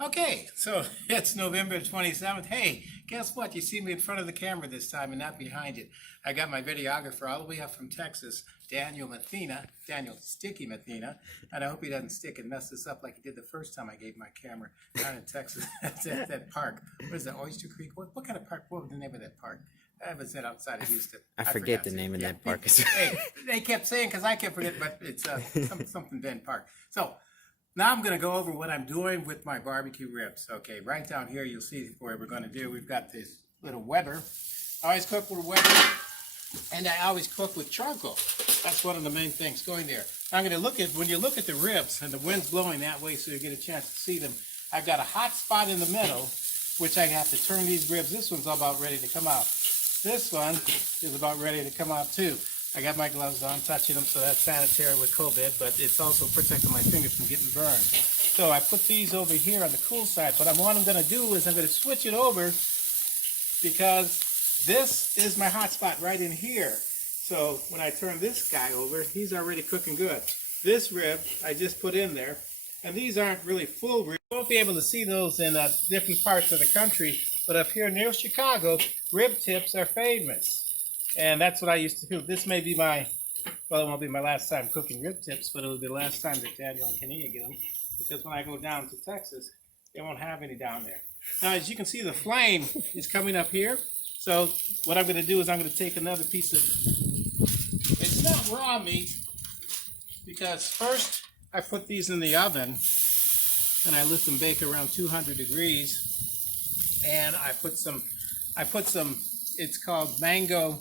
Okay, so it's November 27th. Hey, guess what? You see me in front of the camera this time and not behind it. I got my videographer all the way up from Texas, Daniel Mathena, Daniel Sticky Mathena, and I hope he doesn't stick and mess this up like he did the first time I gave my camera down in Texas at that park. What is that, Oyster Creek? What kind of park? What was the name of that park? I haven't said outside of Houston. I forget the name of that park. Hey, they kept saying, because I kept forgetting, but it's something Bend Park. So, now I'm going to go over what I'm doing with my barbecue ribs. Okay, right down here you'll see what we're going to do. We've got this little Weber. I always cook with Weber, and I always cook with charcoal. That's one of the main things going there. I'm going to look at, when you look at the ribs, and the wind's blowing that way so you get a chance to see them, I've got a hot spot in the middle, which I have to turn these ribs. This one's about ready to come out. This one is about ready to come out too. I got my gloves on, touching them, so that's sanitary with COVID, but it's also protecting my fingers from getting burned. So I put these over here on the cool side, but what I'm going to do is I'm going to switch it over because this is my hot spot right in here. So when I turn this guy over, he's already cooking good. This rib I just put in there, and these aren't really full ribs. You won't be able to see those in different parts of the country, but up here near Chicago, rib tips are famous. And that's what I used to do. This may be well, it won't be my last time cooking rib tips, but it'll be the last time that Daniel and Kenia get them. Because when I go down to Texas, they won't have any down there. Now, as you can see, the flame is coming up here. So what I'm going to do is I'm going to take another piece of, it's not raw meat, because first I put these in the oven, and I let them bake around 200 degrees. And I put some, it's called mango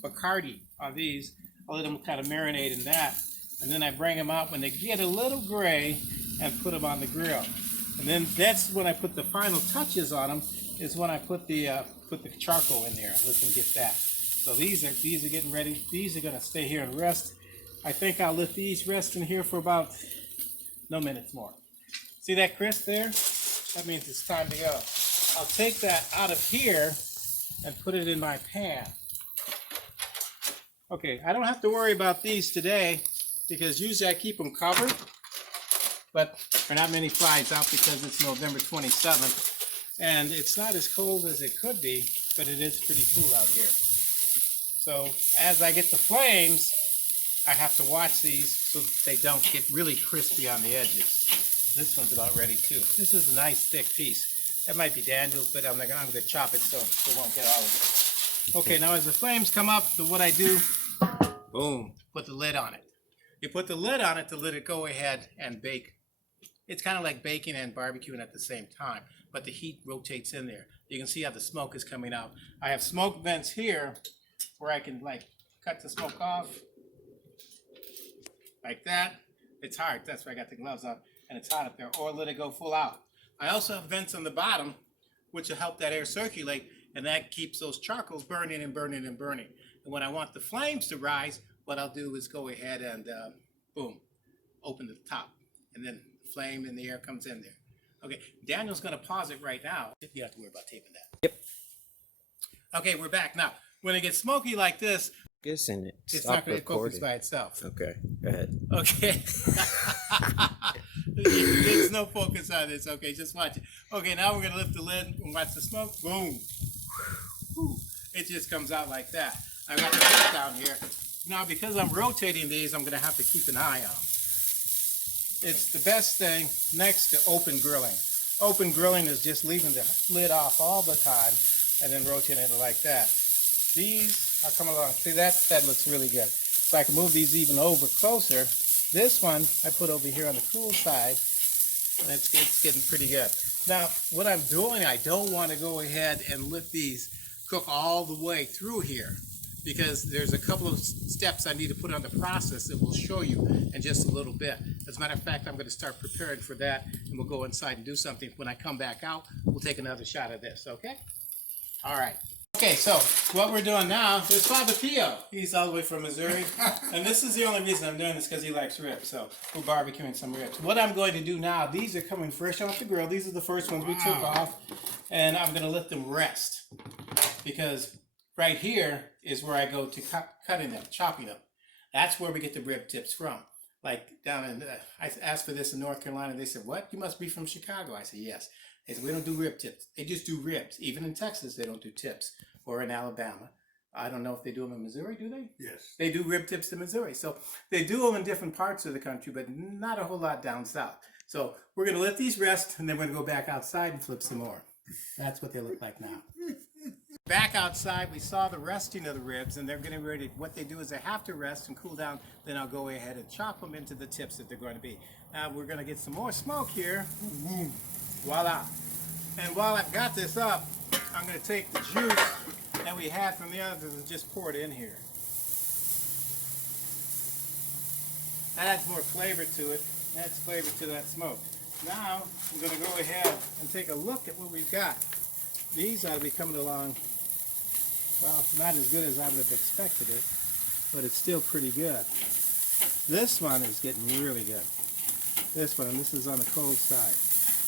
Bacardi on these. I'll let them kind of marinate in that, and then I bring them out when they get a little gray and put them on the grill. And then that's when I put the final touches on them, is when I put the charcoal in there and let them get that. So these are getting ready. These are going to stay here and rest. I think I'll let these rest in here for about no minutes more. See that crisp there? That means it's time to go. I'll take that out of here and put it in my pan. Okay, I don't have to worry about these today because usually I keep them covered, but there are not many flies out because it's November 27th, and it's not as cold as it could be, but it is pretty cool out here. So as I get the flames, I have to watch these so they don't get really crispy on the edges. This one's about ready too. This is a nice thick piece. That might be Daniel's, but I'm going to chop it so it won't get all of it. Okay, now as the flames come up, what I do, boom, put the lid on it. You put the lid on it to let it go ahead and bake. It's kind of like baking and barbecuing at the same time, but the heat rotates in there. You can see how the smoke is coming out. I have smoke vents here where I can like cut the smoke off like that. It's hard, that's why I got the gloves on, and it's hot up there, or let it go full out. I also have vents on the bottom, which will help that air circulate, and that keeps those charcoals burning and burning and burning. And when I want the flames to rise, what I'll do is go ahead and boom, open the top, and then the flame and the air comes in there. Okay, Daniel's going to pause it right now. You have to worry about taping that. Yep. Okay, we're back now. When it gets smoky like this, it's not going to focus by itself. Okay, go ahead. Okay. There's no focus on this. Okay, just watch it. Okay, now we're going to lift the lid and watch the smoke. Boom. It just comes out like that. I got the lid down here. Now, because I'm rotating these, I'm going to have to keep an eye on them. It's the best thing next to open grilling. Open grilling is just leaving the lid off all the time and then rotating it like that. These are coming along. See, that looks really good. So I can move these even over closer. This one I put over here on the cool side, and it's getting pretty good. Now, what I'm doing, I don't want to go ahead and let these cook all the way through here, because there's a couple of steps I need to put on the process that we'll show you in just a little bit. As a matter of fact, I'm going to start preparing for that, and we'll go inside and do something. When I come back out, we'll take another shot of this, okay? All right. Okay, so what we're doing now is Father Pio. He's all the way from Missouri, and this is the only reason I'm doing this because he likes ribs, so we're barbecuing some ribs. What I'm going to do now, these are coming fresh off the grill. These are the first ones we took off, and I'm going to let them rest because right here is where I go to cutting them, chopping them. That's where we get the rib tips from. Like down in, I asked for this in North Carolina. They said, "What? You must be from Chicago." I said, "Yes." They said, "We don't do rib tips. They just do ribs. Even in Texas, they don't do tips, or in Alabama. I don't know if they do them in Missouri. Do they? Yes. They do rib tips in Missouri. So they do them in different parts of the country, but not a whole lot down south. So we're going to let these rest, and then we're going to go back outside and flip some more. That's what they look like now. Back outside, we saw the resting of the ribs, and they're getting ready. What they do is they have to rest and cool down. Then I'll go ahead and chop them into the tips that they're going to be. Now we're going to get some more smoke here. Voila. And while I've got this up, I'm going to take the juice that we had from the others and just pour it in here. That adds more flavor to it. Adds flavor to that smoke. Now I'm going to go ahead and take a look at what we've got. These ought to be coming along, well, not as good as I would have expected it, but it's still pretty good. This one is getting really good. This one, this is on the cold side.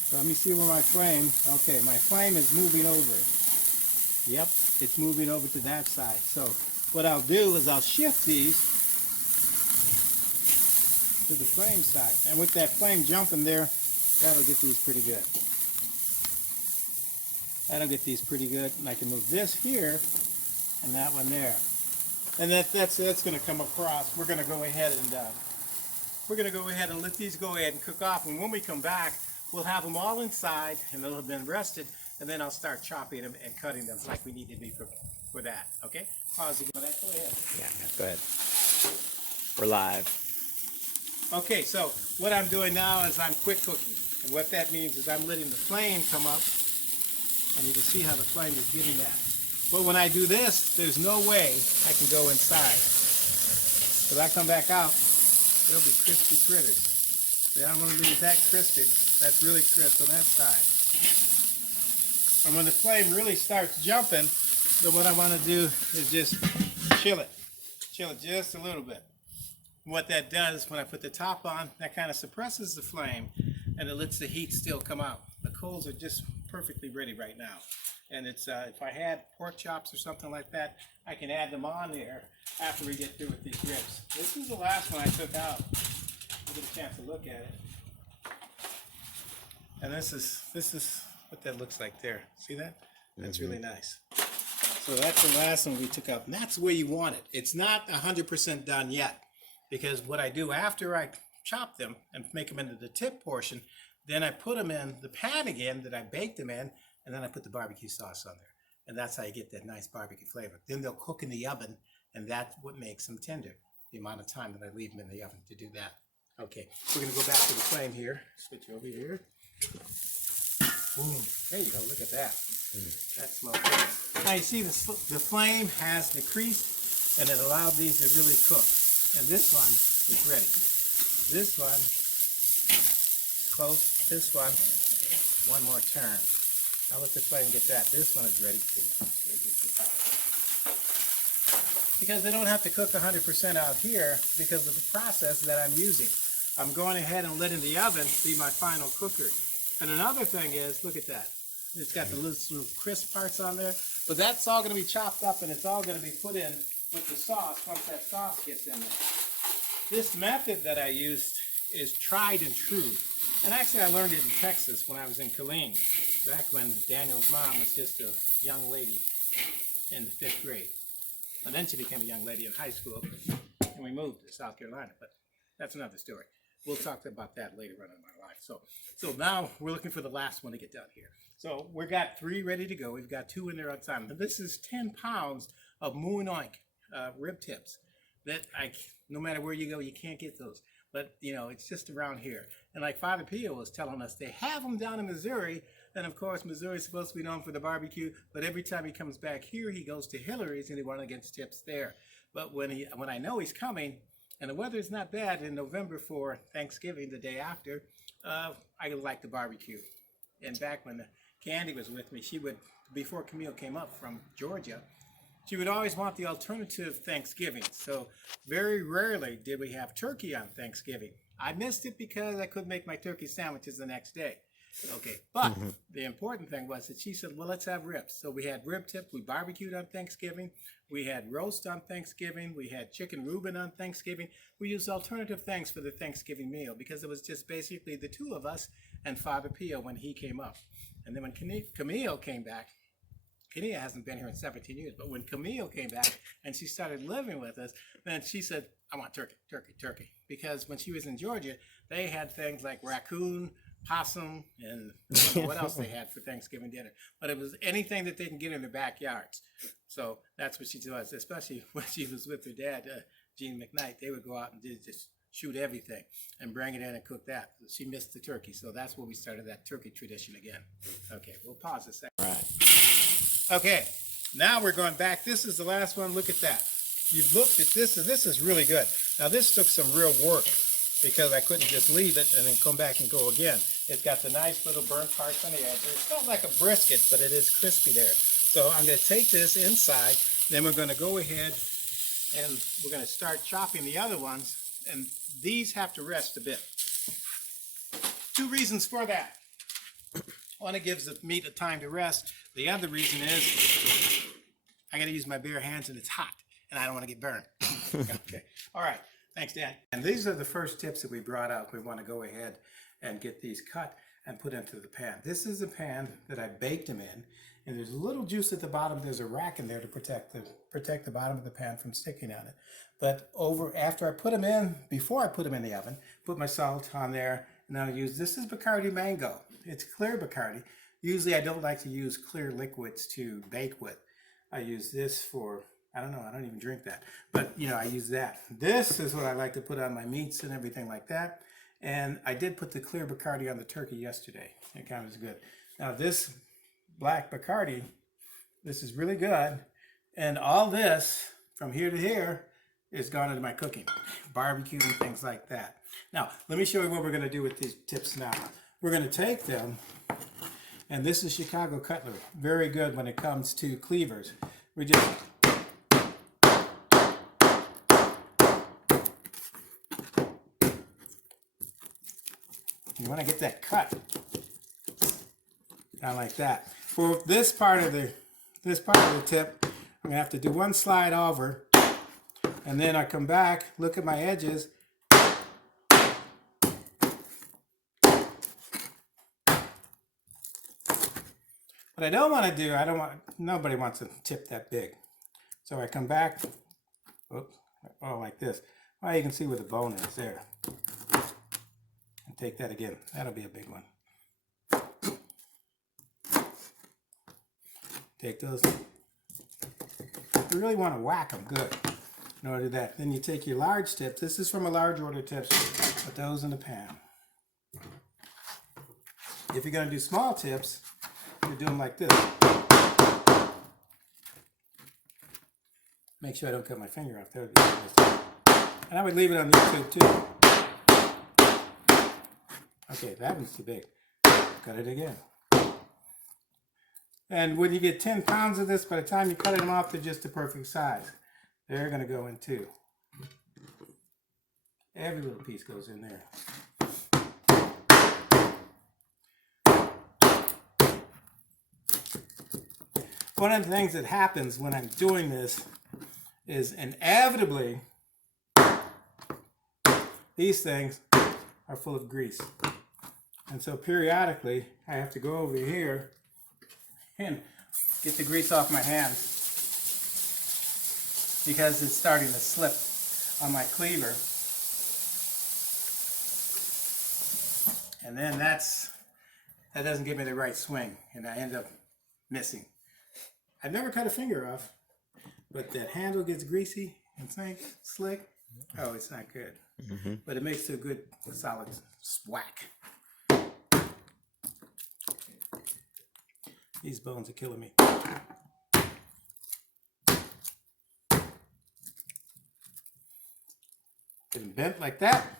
So let me see where my flame, okay, my flame is moving over. Yep, it's moving over to that side. So what I'll do is I'll shift these to the flame side. And with that flame jumping there, that'll get these pretty good. That'll get these pretty good. And I can move this here and that one there. And that's going to come across. We're going to go ahead and let these go ahead and cook off. And when we come back, we'll have them all inside and they'll have been rested. And then I'll start chopping them and cutting them like we need to be for that. Okay? Pause again. Go ahead. Yeah, go ahead. We're live. Okay, so what I'm doing now is I'm quick cooking. And what that means is I'm letting the flame come up. And you can see how the flame is getting that. But when I do this, there's no way I can go inside. If I come back out, it'll be crispy critters. See, I don't want to leave that crispy. That's really crisp on that side. And when the flame really starts jumping, then what I want to do is just chill it. Chill it just a little bit. What that does, when I put the top on, that kind of suppresses the flame and it lets the heat still come out. The coals are just perfectly ready right now. And it's if I had pork chops or something like that, I can add them on there after we get through with these ribs. This is the last one I took out. I'll get a chance to look at it. And this is what that looks like there. See that? That's really nice. So that's the last one we took out. And that's the way you want it. It's not 100% done yet. Because what I do after I chop them and make them into the tip portion, then I put them in the pan again that I baked them in, and then I put the barbecue sauce on there. And that's how you get that nice barbecue flavor. Then they'll cook in the oven, and that's what makes them tender. The amount of time that I leave them in the oven to do that. Okay, we're gonna go back to the flame here. Switch over here. Boom, there you go, look at that. That smells good. Now you see the flame has decreased, and it allowed these to really cook. And this one is ready. This one, close. This one more turn. I'll let the flame get that. This one is ready too. Because they don't have to cook 100% out here because of the process that I'm using. I'm going ahead and letting the oven be my final cooker. And another thing is, look at that. It's got the little crisp parts on there. But that's all going to be chopped up and it's all going to be put in with the sauce once that sauce gets in there. This method that I used is tried and true. And actually I learned it in Texas when I was in Killeen, back when Daniel's mom was just a young lady in the 5th grade. And then she became a young lady in high school, and we moved to South Carolina, but that's another story. We'll talk about that later on in my life. So now we're looking for the last one to get done here. So we've got 3 ready to go. We've got 2 in there on time. And this is 10 pounds of moon oink rib tips that no matter where you go, you can't get those. But, you know, it's just around here. And like Father Pio was telling us, they have them down in Missouri. And of course, Missouri is supposed to be known for the barbecue. But every time he comes back here, he goes to Hillary's and he wants to get tips there. But when I know he's coming, and the weather's not bad in November for Thanksgiving, the day after, I like the barbecue. And back when Candy was with me, she would, before Camille came up from Georgia, she would always want the alternative Thanksgiving. So very rarely did we have turkey on Thanksgiving. I missed it because I couldn't make my turkey sandwiches the next day. Okay, but the important thing was that she said, well, let's have ribs. So we had rib tip. We barbecued on Thanksgiving. We had roast on Thanksgiving. We had chicken Reuben on Thanksgiving. We used alternative things for the Thanksgiving meal because it was just basically the two of us and Father Pio when he came up. And then when Camille came back, Kenia hasn't been here in 17 years, but when Camille came back and she started living with us, then she said, I want turkey, turkey, turkey. Because when she was in Georgia, they had things like raccoon, possum, and I don't know what else they had for Thanksgiving dinner. But it was anything that they can get in their backyards. So that's what she was, especially when she was with her dad, Gene McKnight. They would go out and just shoot everything and bring it in and cook that. She missed the turkey, so that's where we started that turkey tradition again. Okay, we'll pause a second. Right. Okay, now we're going back. This is the last one. Look at that. You've looked at this, and this is really good. Now, this took some real work because I couldn't just leave it and then come back and go again. It's got the nice little burnt parts on the edge. It's not like a brisket, but it is crispy there. So I'm going to take this inside. Then we're going to go ahead and we're going to start chopping the other ones. And these have to rest a bit. Two reasons for that. One, it gives the meat a time to rest. The other reason is I got to use my bare hands and it's hot and I don't want to get burned. Okay. All right. Thanks, Dan. And these are the first tips that we brought out. We want to go ahead and get these cut and put into the pan. This is the pan that I baked them in. And there's a little juice at the bottom. There's a rack in there to protect the bottom of the pan from sticking on it. But after I put them in, before I put them in the oven, put my salt on there. And I'll use, this is Bacardi Mango. It's clear Bacardi. Usually I don't like to use clear liquids to bake with. I use this for, I don't know, I don't even drink that. But, you know, I use that. This is what I like to put on my meats and everything like that. And I did put the clear Bacardi on the turkey yesterday. It kind of is good. Now this black Bacardi, this is really good. And all this, from here to here, is gone into my cooking. Barbecue and things like that. Now, let me show you what we're going to do with these tips now. We're going to take them, and this is Chicago cutlery. Very good when it comes to cleavers. We just you want to get that cut down like that. For this part of the tip, I'm going to have to do one slide over, and then I come back, look at my edges. What I don't want to do, nobody wants a tip that big. So I come back, oops, oh, like this. Well, you can see where the bone is there. And take that again. That'll be a big one. Take those. You really want to whack them good in order to do that. Then you take your large tips. This is from a large order tips. Put those in the pan. If you're going to do small tips, you do them like this. Make sure I don't cut my finger off. That would be nice. And I would leave it on YouTube too. Okay, that one's too big. Cut it again. And when you get 10 pounds of this, by the time you cut them off, they're just the perfect size. They're going to go in too. Every little piece goes in there. One of the things that happens when I'm doing this is inevitably these things are full of grease. And so periodically I have to go over here and get the grease off my hands because it's starting to slip on my cleaver. And then that doesn't give me the right swing and I end up missing. I've never cut a finger off, but that handle gets greasy and slick. Oh, it's not good. Mm-hmm. But it makes a good solid whack. These bones are killing me. Get them bent like that.